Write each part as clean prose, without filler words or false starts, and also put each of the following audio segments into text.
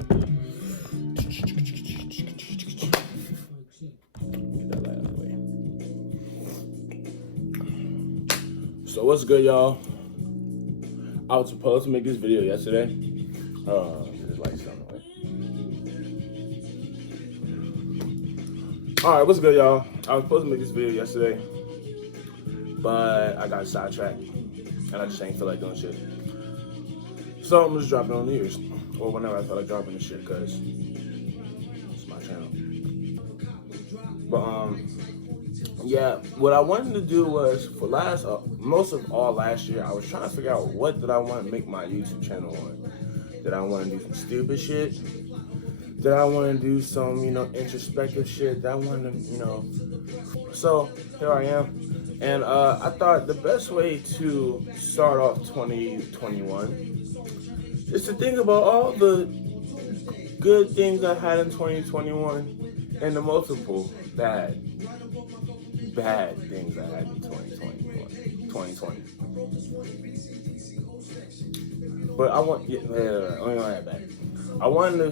So what's good, y'all? I was supposed to make this video yesterday. This light's on the way. All right, what's good, y'all? I was supposed to make this video yesterday, but I got sidetracked, and I just ain't feel like doing shit. So I'm just dropping on New Year's, or whenever I feel like dropping this shit, cause it's my channel. But yeah, what I wanted to do was for most of all last year, I was trying to figure out what did I want to make my YouTube channel on. Did I want to do some stupid shit? Did I want to do some, introspective shit? Did I want to, So here I am, and I thought the best way to start off 2021 is to think about all the good things I had in 2021 and the multiple bad things I had in 2020. But I want, let me run that back. I wanted to,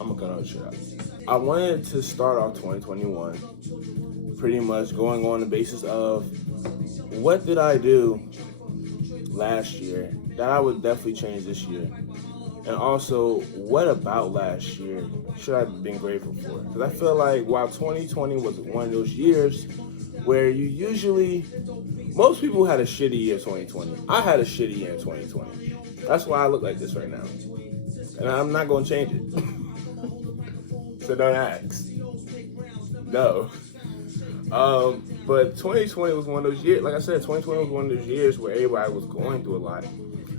I'm gonna cut all this shit out. I wanted to start off 2021 pretty much going on the basis of what did I do last year that I would definitely change this year. And also, what about last year should I have been grateful for? Because I feel like while 2020 was one of those years where most people had a shitty year 2020. I had a shitty year in 2020. That's why I look like this right now. And I'm not going to change it. So don't ask. No. But 2020 was one of those years, like I said, 2020 was one of those years where everybody was going through a lot.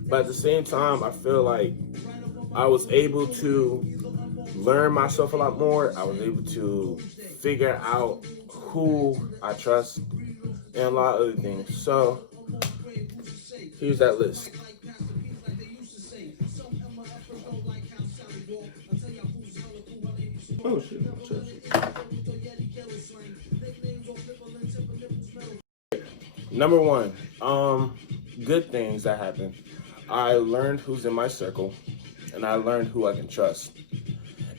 But at the same time, I feel like I was able to learn myself a lot more. I was able to figure out who I trust and a lot of other things. So here's that list. Oh shit, Number one, good things that happened. I learned who's in my circle, and I learned who I can trust.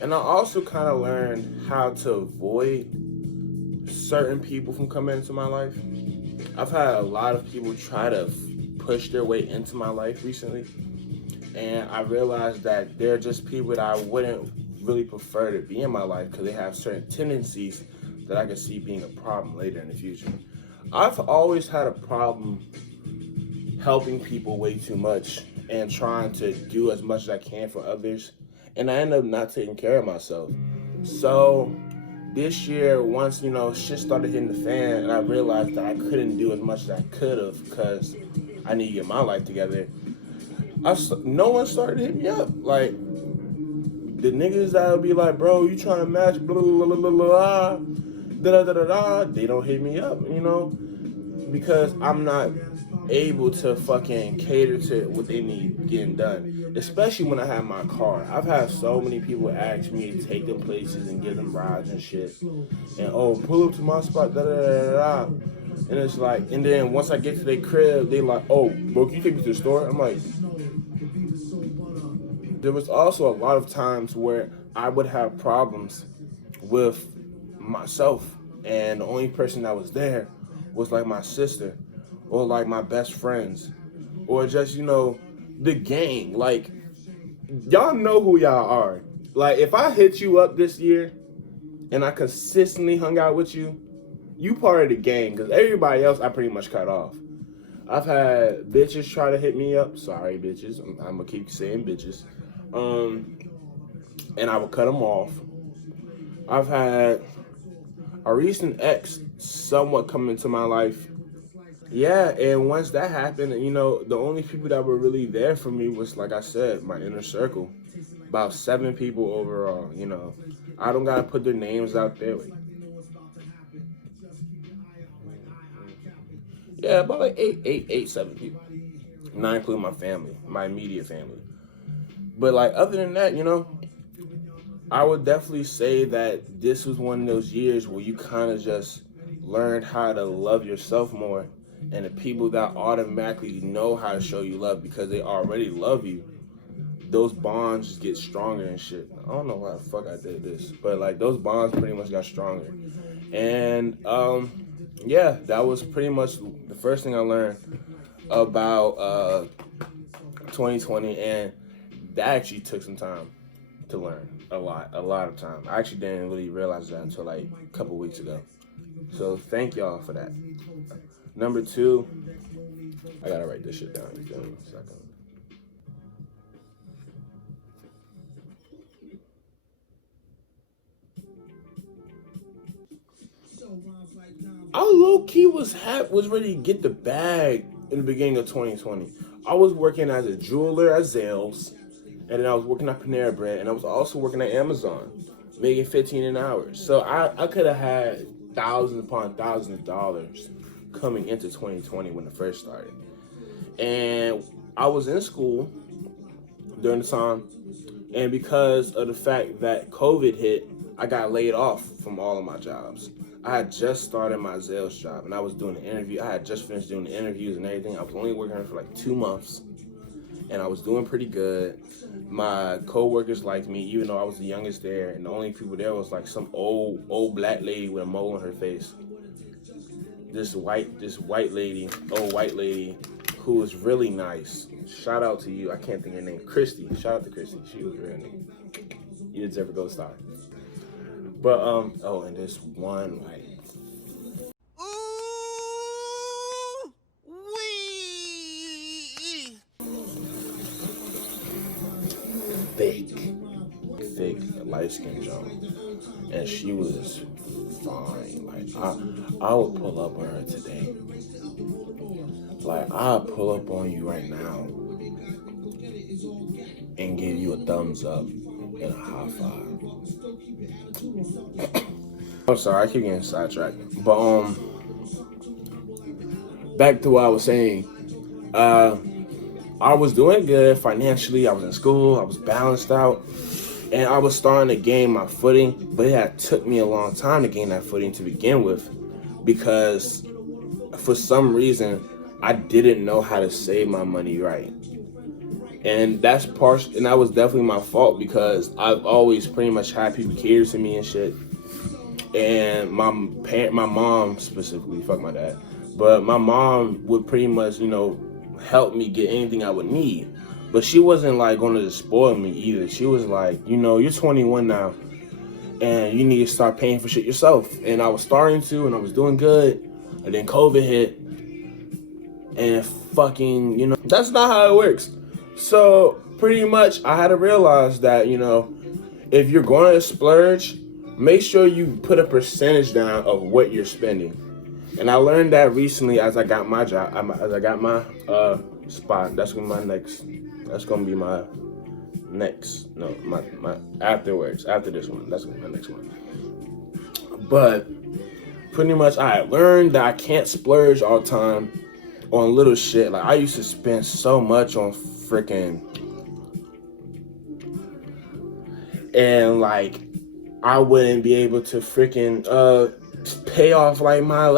And I also kind of learned how to avoid certain people from coming into my life. I've had a lot of people try to push their way into my life recently, and I realized that they're just people that I wouldn't really prefer to be in my life because they have certain tendencies that I could see being a problem later in the future. I've always had a problem helping people way too much and trying to do as much as I can for others, and I end up not taking care of myself. So this year, once shit started hitting the fan, and I realized that I couldn't do as much as I could have because I need to get my life together. No one started to hit me up. Like the niggas that would be like, bro, you trying to match, blah blah blah blah blah, da da da da. They don't hit me up, because I'm not able to fucking cater to what they need getting done, especially when I have my car. I've had so many people ask me to take them places and give them rides and shit, and pull up to my spot, da da da da. And it's like, and then once I get to their crib, they like, oh, bro, can you take me to the store? I'm like, there was also a lot of times where I would have problems with myself, and the only person that was there was like my sister, or like my best friends, or just, the gang. Like, y'all know who y'all are. Like, if I hit you up this year and I consistently hung out with you, you part of the gang, because everybody else I pretty much cut off. I've had bitches try to hit me up. Sorry, bitches. I'm gonna keep saying bitches. And I would cut them off. I've had a recent ex somewhat come into my life. Yeah, and once that happened, the only people that were really there for me was, like I said, my inner circle. About 7 people overall, I don't gotta put their names out there. Yeah, about like 7 people. Not including my family, my immediate family. But like, other than that, I would definitely say that this was one of those years where you kind of just learned how to love yourself more and the people that automatically know how to show you love because they already love you, those bonds just get stronger and shit. I don't know why the fuck I did this, but like those bonds pretty much got stronger. And yeah, that was pretty much the first thing I learned about 2020, and that actually took some time to learn. A lot of time. I actually didn't really realize that until like a couple weeks ago. So thank y'all for that. Number two, I gotta write this shit down. You feel me? Second. I low key was ready to get the bag in the beginning of 2020. I was working as a jeweler at Zales, and then I was working at Panera Bread, and I was also working at Amazon, making $15 an hour. So I could have had thousands upon thousands of dollars coming into 2020 when it first started. And I was in school during the time, and because of the fact that COVID hit, I got laid off from all of my jobs. I had just started my Zales job, and I was doing the interview. I had just finished doing the interviews and everything. I was only working for like 2 months, and I was doing pretty good. My co-workers liked me, even though I was the youngest there, and the only people there was like some old black lady with a mole on her face. This white lady, old white lady, who was really nice. Shout out to you. I can't think of her name. Christy. Shout out to Christy. She was real nice. You deserve a gold star. But and this one like. Thick, light skin Joan, and she was fine. Like I would pull up on her today. Like I'll pull up on you right now and give you a thumbs up and a high five. I'm sorry, I keep getting sidetracked. But back to what I was saying. I was doing good financially. I was in school. I was balanced out. And I was starting to gain my footing. But it had took me a long time to gain that footing to begin with. Because for some reason, I didn't know how to save my money right. And that was definitely my fault because I've always pretty much had people cater to me and shit. And my mom specifically, fuck my dad, but my mom would pretty much, help me get anything I would need. But she wasn't like going to just spoil me either. She was like, you're 21 now and you need to start paying for shit yourself. And I was starting to, and I was doing good. And then COVID hit and fucking, that's not how it works. So pretty much I had to realize that, if you're going to splurge, make sure you put a percentage down of what you're spending. And I learned that recently as I got my job, as I got my spot. That's gonna be my next, my afterwards, after this one. That's gonna be my next one. But pretty much I learned that I can't splurge all the time on little shit. Like I used to spend so much on freaking, and like I wouldn't be able to freaking pay off like my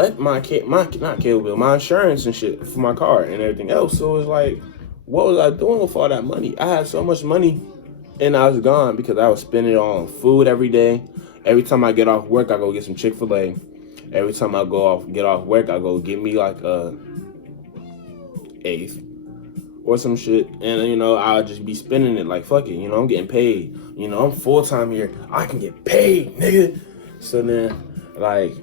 insurance and shit for my car and everything else. So it's like, what was I doing with all that money? I had so much money and I was gone because I was spending it on food every day. Every time I get off work, I go get some Chick-fil-A. Every time I get off work, I go get me like a eighth or some shit. And I'll just be spending it like, fuck it, I'm getting paid. I'm full-time here. I can get paid, nigga. So then, like,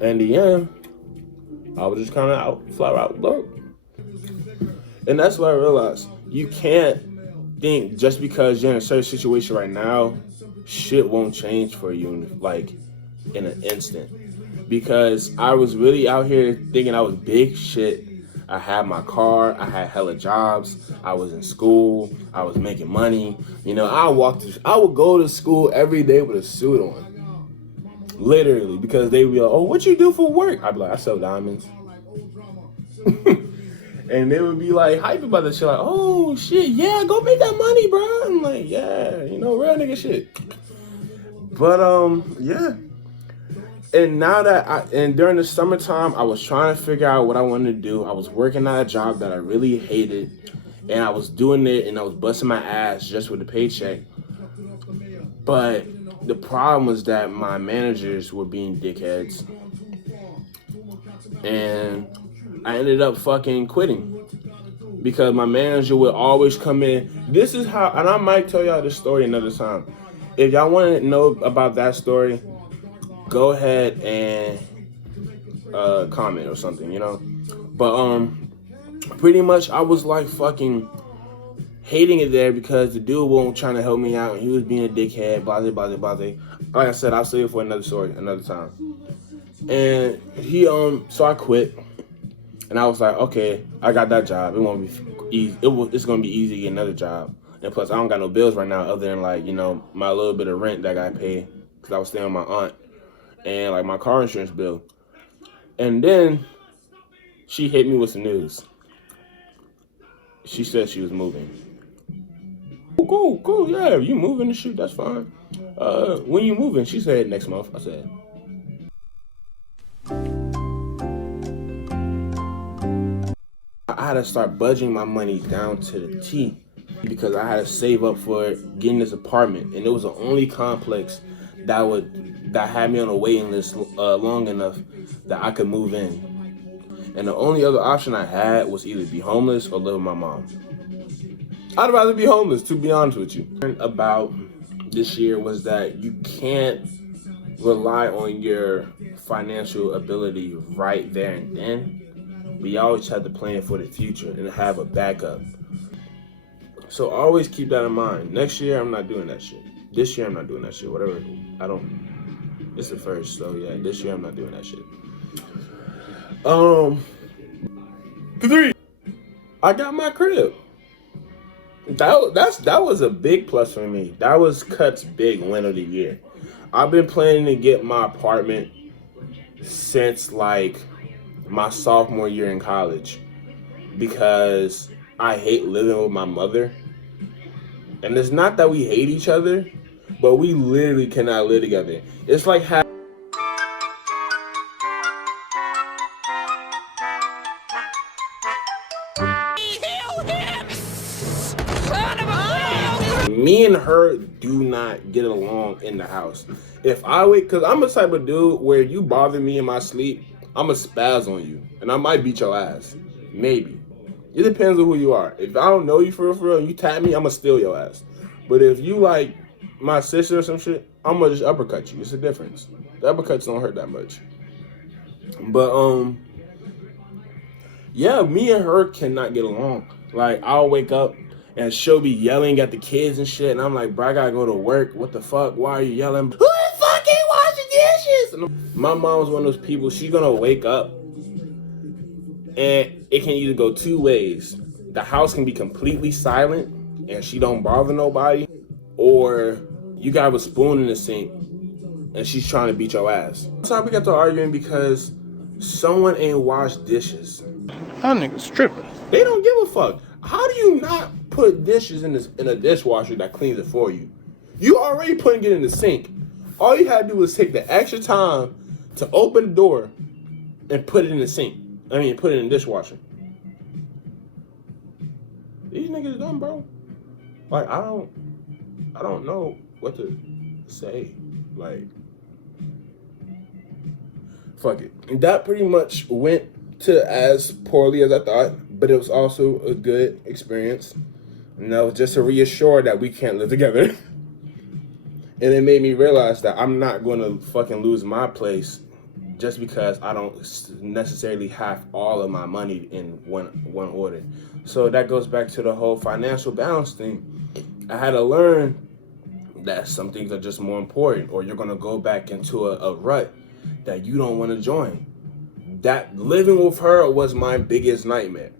in the end, I was just kind of flat out broke. And that's what I realized. You can't think just because you're in a certain situation right now, shit won't change for you, like, in an instant. Because I was really out here thinking I was big shit. I had my car, I had hella jobs, I was in school, I was making money. I would go to school every day with a suit on. Literally, because they would be like, oh, what you do for work? I'd be like, I sell diamonds. And they would be like hype about this shit, like, oh shit, yeah, go make that money, bro. I'm like, yeah, real nigga shit. But yeah. And now that during the summertime, I was trying to figure out what I wanted to do. I was working at a job that I really hated, and I was doing it, and I was busting my ass just with the paycheck. But the problem was that my managers were being dickheads, and I ended up fucking quitting because my manager would always come in. This is how, and I might tell y'all this story another time. If y'all want to know about that story, go ahead and comment or something, you know. But pretty much I was like fucking hating it there because the dude wasn't trying to help me out and he was being a dickhead, blah blah blah blah. Like I said, I'll save it for another story another time. And he so I quit, and I was like, okay, I got that job. It won't be easy. It's gonna be easy to get another job. And plus, I don't got no bills right now other than like, you know, my little bit of rent that I pay because I was staying with my aunt, and like my car insurance bill. And then she hit me with some news. She said she was moving. Cool, yeah, you moving and shit, that's fine. When you moving? She said next month. I said, I had to start budgeting my money down to the T because I had to save up for getting this apartment, and it was the only complex that had me on a waiting list long enough that I could move in. And the only other option I had was either be homeless or live with my mom. I'd rather be homeless, to be honest with you. About this year was that you can't rely on your financial ability right there and then, but you always have to plan for the future and have a backup. So always keep that in mind. Next year, I'm not doing that shit. This year, I'm not doing that shit. Whatever. It's the first, so yeah, this year I'm not doing that shit. 3. I got my crib. That was a big plus for me. That was Cut's big win of the year. I've been planning to get my apartment since like my sophomore year in college because I hate living with my mother. And it's not that we hate each other, but we literally cannot live together. It's like me and her do not get along in the house. If I wake, cause I'm the type of dude where you bother me in my sleep, I'ma spaz on you, and I might beat your ass. Maybe. It depends on who you are. If I don't know you for real, and you tap me, I'ma steal your ass. But if you like my sister or some shit, I'ma just uppercut you. It's a difference. The uppercuts don't hurt that much. But yeah, me and her cannot get along. Like I'll wake up and she'll be yelling at the kids and shit, and I'm like, bro, I gotta go to work. What the fuck? Why are you yelling? Who the fuck ain't washing dishes? And my mom's one of those people. She's gonna wake up, and it can either go two ways. The house can be completely silent, and she don't bother nobody, or you got a spoon in the sink, and she's trying to beat your ass. Sometimes we got to arguing because someone ain't washed dishes. That nigga's tripping. They don't give a fuck. How do you not put dishes in a dishwasher that cleans it for you? You already putting it in the sink. All you had to do was take the extra time to open the door and put it in the sink. I mean, put it in the dishwasher. These niggas dumb, bro. Like, I don't know what to say. Like, fuck it. And that pretty much went to as poorly as I thought, but it was also a good experience. You know, just to reassure that we can't live together. And it made me realize that I'm not going to fucking lose my place just because I don't necessarily have all of my money in one order. So that goes back to the whole financial balance thing. I had to learn that some things are just more important, or you're going to go back into a rut that you don't want to join. That living with her was my biggest nightmare.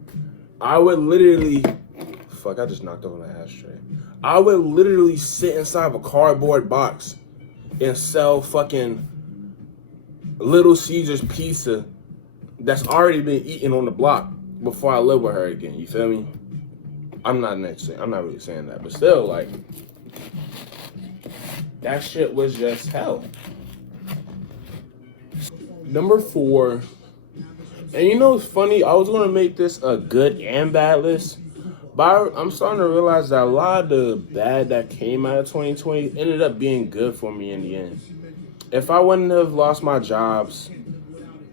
I would literally, I just knocked over my ashtray. I would literally sit inside of a cardboard box and sell fucking Little Caesars pizza that's already been eaten on the block before I live with her again. You feel me? I'm not really saying that, but still, like, that shit was just hell. Number 4, and you know it's funny, I was gonna make this a good and bad list, but I'm starting to realize that a lot of the bad that came out of 2020 ended up being good for me in the end. If I wouldn't have lost my jobs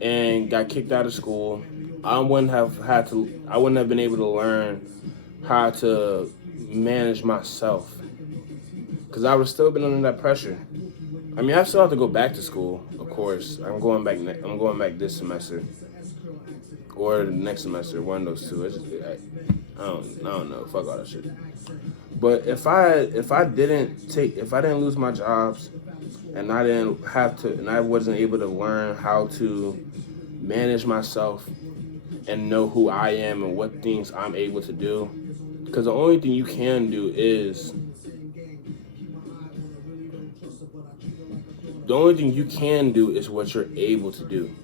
and got kicked out of school, I wouldn't have been able to learn how to manage myself because I would still been under that pressure. I mean, I still have to go back to school, of course. I'm going back this semester or the next semester, one of those two. I don't know. Fuck all that shit. But if I didn't lose my jobs and I wasn't able to learn how to manage myself and know who I am and what things I'm able to do, because the only thing you can do is what you're able to do.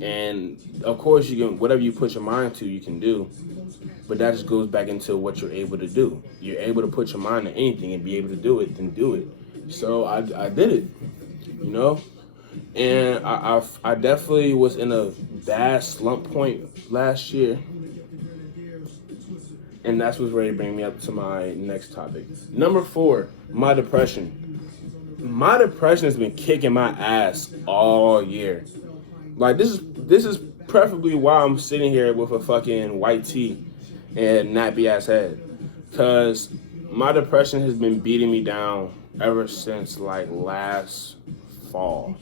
And of course, you can whatever you put your mind to, you can do. But that just goes back into what you're able to do. You're able to put your mind to anything and be able to do it, then do it. So I did it, you know. And I definitely was in a bad slump point last year, and that's what's ready to bring me up to my next topic. Number 4, my depression. My depression has been kicking my ass all year. Like this is preferably why I'm sitting here with a fucking white tee and nappy ass head, cause my depression has been beating me down ever since like fall.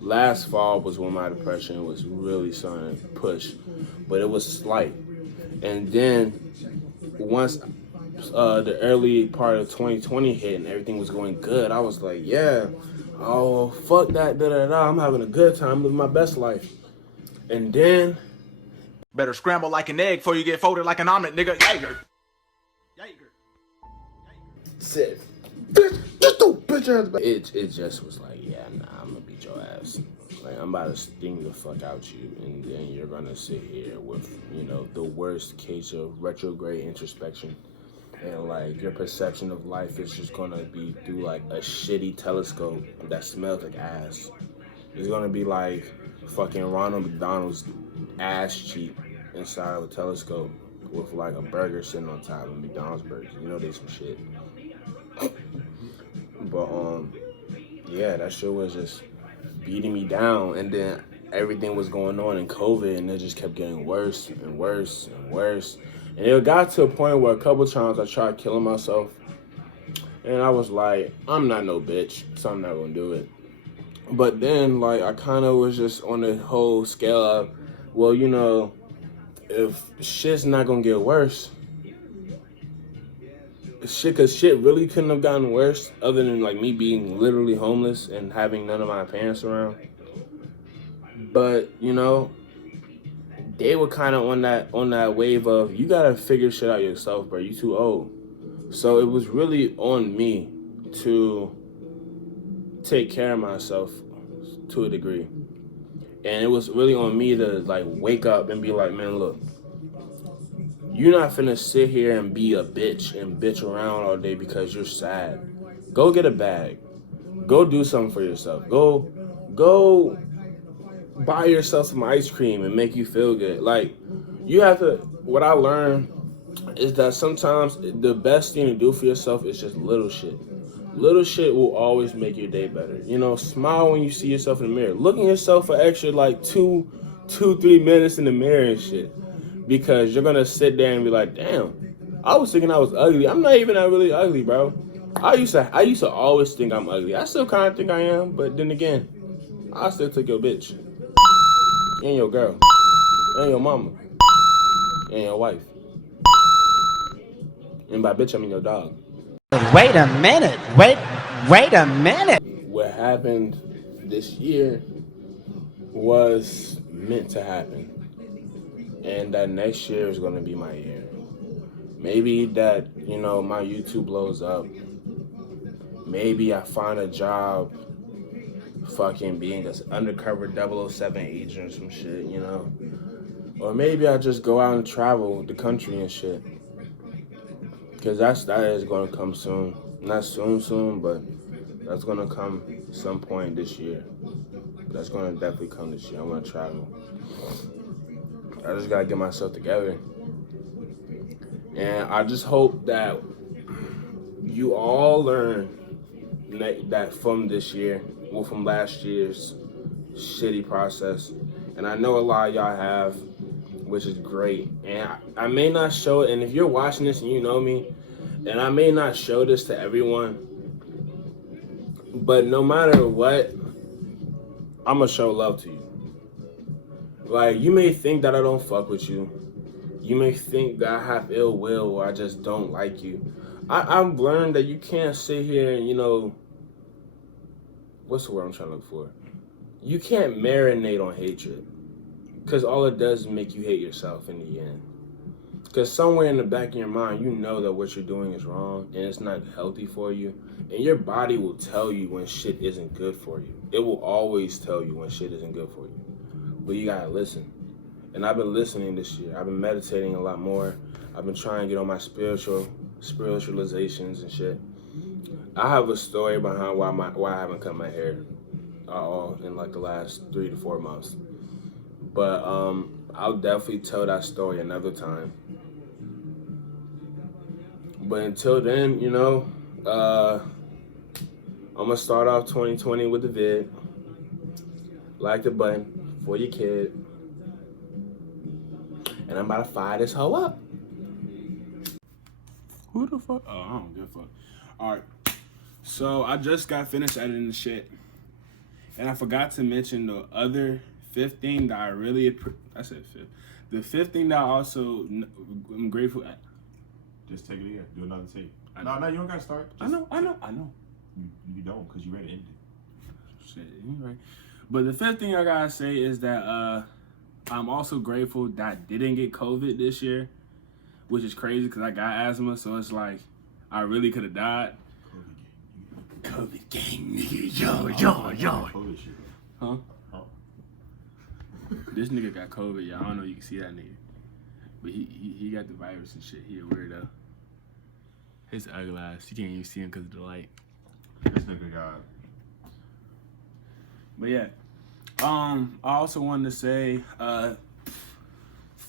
Last fall was when my depression was really starting to push, but it was slight. And then once the early part of 2020 hit and everything was going good, I was like, yeah, oh fuck that, da da da. I'm having a good time, living my best life. And then better scramble like an egg before you get folded like an omelet, nigga. Jaeger. said, bitch, just don't bitch ass. It just was like, yeah, nah, I'm gonna beat your ass. Like I'm about to sting the fuck out you, and then you're gonna sit here with, you know, the worst case of retrograde introspection, and like your perception of life is just gonna be through like a shitty telescope that smells like ass. It's gonna be like fucking Ronald McDonald's ass cheek inside of a telescope with like a burger sitting on top of McDonald's burgers. You know they some shit. But yeah, that shit was just beating me down, and then everything was going on in COVID, and it just kept getting worse and worse and worse. And it got to a point where a couple times I tried killing myself, and I was like, I'm not no bitch, so I'm not gonna do it. But then, like, I kind of was just on the whole scale of, well, you know, if shit's not gonna get worse, cause shit really couldn't have gotten worse other than like me being literally homeless and having none of my parents around. But you know, they were kind of on that wave of you gotta figure shit out yourself, bro. You too old. So it was really on me to take care of myself to a degree, and it was really on me to like wake up and be like, man, look, you're not finna sit here and be a bitch and bitch around all day because you're sad. Go get a bag. Go do something for yourself. Go buy yourself some ice cream and make you feel good. Like, you have to, what I learned is that sometimes the best thing to do for yourself is just little shit. Little shit will always make your day better. You know, smile when you see yourself in the mirror. Look at yourself for extra like 3 minutes in the mirror and shit. Because you're gonna sit there and be like, damn, I was thinking I was ugly. I'm not even that really ugly, bro. I used to always think I'm ugly. I still kind of think I am, but then again, I still took your bitch and your girl and your mama and your wife. And by bitch, I mean your dog. Wait a minute. Wait a minute. What happened this year was meant to happen. And that next year is going to be my year. Maybe that, you know, my YouTube blows up. Maybe I find a job fucking being an undercover 007 agent or some shit, you know. Or maybe I just go out and travel the country and shit. Because that is going to come soon. Not soon, but that's going to come some point this year. That's gonna definitely come this year. I wanna travel. I just gotta get myself together. And I just hope that you all learn that from this year, well, from last year's shitty process. And I know a lot of y'all have, which is great. And I may not show it, and if you're watching this and you know me, and I may not show this to everyone, but no matter what, I'm gonna show love to you. Like, you may think that I don't fuck with you. You may think that I have ill will or I just don't like you. I've learned that you can't sit here and, what's the word I'm trying to look for? You can't marinate on hatred. Because all it does is make you hate yourself in the end. Because somewhere in the back of your mind, you know that what you're doing is wrong and it's not healthy for you. And your body will tell you when shit isn't good for you. It will always tell you when shit isn't good for you. But you gotta listen. And I've been listening this year. I've been meditating a lot more. I've been trying to get on my spiritualizations and shit. I have a story behind why I haven't cut my hair at all in like the last 3 to 4 months. But I'll definitely tell that story another time. But until then, I'm gonna start off 2020 with the vid. Like the button for your kid. And I'm about to fire this hoe up. Who the fuck? Oh, I don't give a fuck. Alright. So I just got finished editing the shit. And I forgot to mention the other fifth thing that I really I said fifth. The fifth thing that I also I'm grateful at. Just take it again. Do another take. No, you don't gotta start. I know. You don't, because you ready to end it. Shit, you're right. But the fifth thing I gotta say is that I'm also grateful that I didn't get COVID this year, which is crazy because I got asthma, so it's like I really could have died. COVID gang, nigga, yo. Huh? This nigga got COVID, y'all. I don't know if you can see that nigga, but he got the virus and shit. He a weirdo. His ugly ass. You can't even see him because of the light. This nigga got. But yeah, I also wanted to say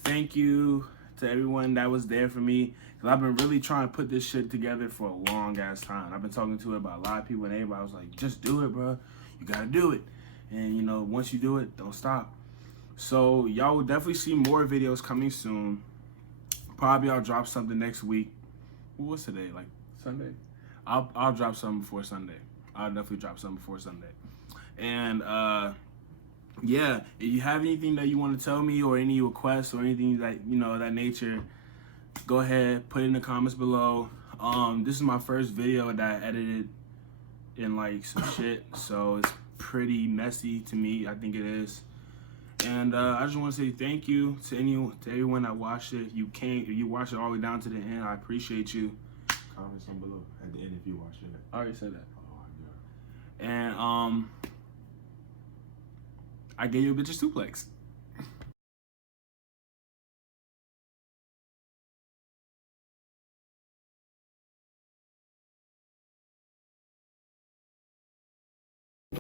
thank you to everyone that was there for me. Cause I've been really trying to put this shit together for a long ass time. I've been talking to it about a lot of people and everybody was like, just do it, bro. You gotta do it. And once you do it, don't stop. So y'all will definitely see more videos coming soon. Probably I'll drop something next week. What's today? Like Sunday? I'll drop something before Sunday. I'll definitely drop something before Sunday. And yeah, if you have anything that you want to tell me or any requests or anything that that nature, go ahead, put it in the comments below. This is my first video that I edited in like some shit, so it's pretty messy to me. I think it is. And I just want to say thank you to everyone that watched it. You watched it all the way down to the end. I appreciate you. Comments down below at the end if you watch it. I already said that. Oh, yeah. And I gave you a bitch a suplex.